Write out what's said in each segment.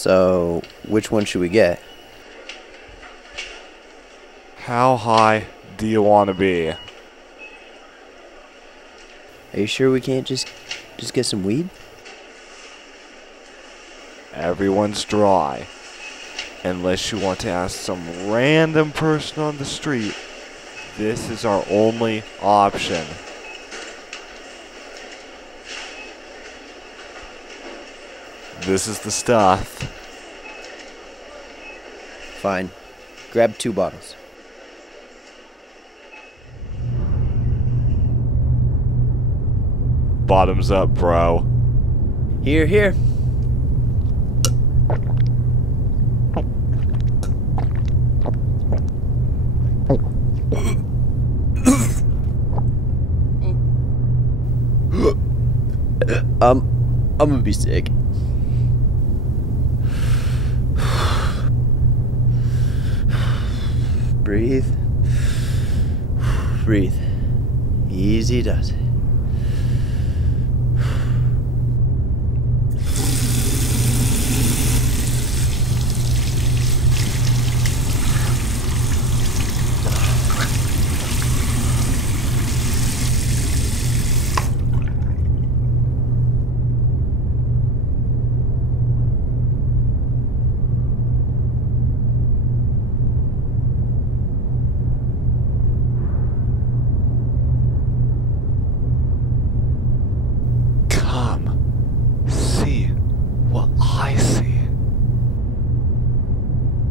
So, which one should we get? How high do you want to be? Are you sure we can't just get some weed? Everyone's dry. Unless you want to ask some random person on the street, this is our only option. This is the stuff. Fine. Grab 2 bottles. Bottoms up, bro. Here, here. I'm gonna be sick. Breathe. Breathe. Easy does it.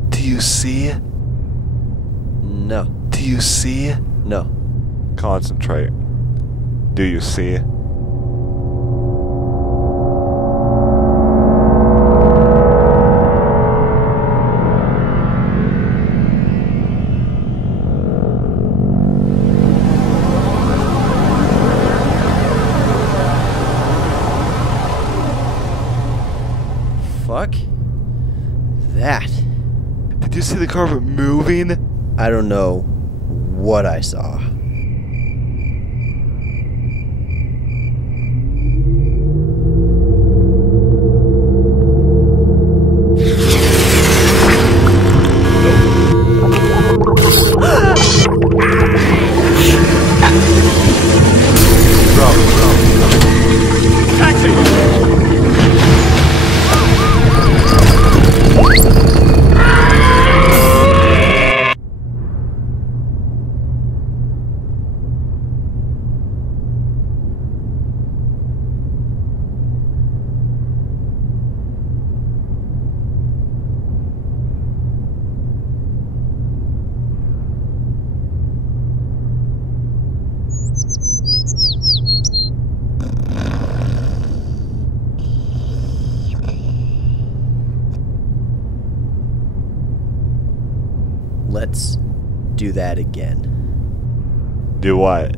Do you see? No. Do you see? No. Concentrate. Do you see? Fuck that. Did you see the carpet moving? I don't know what I saw. Let's do that again. Do what?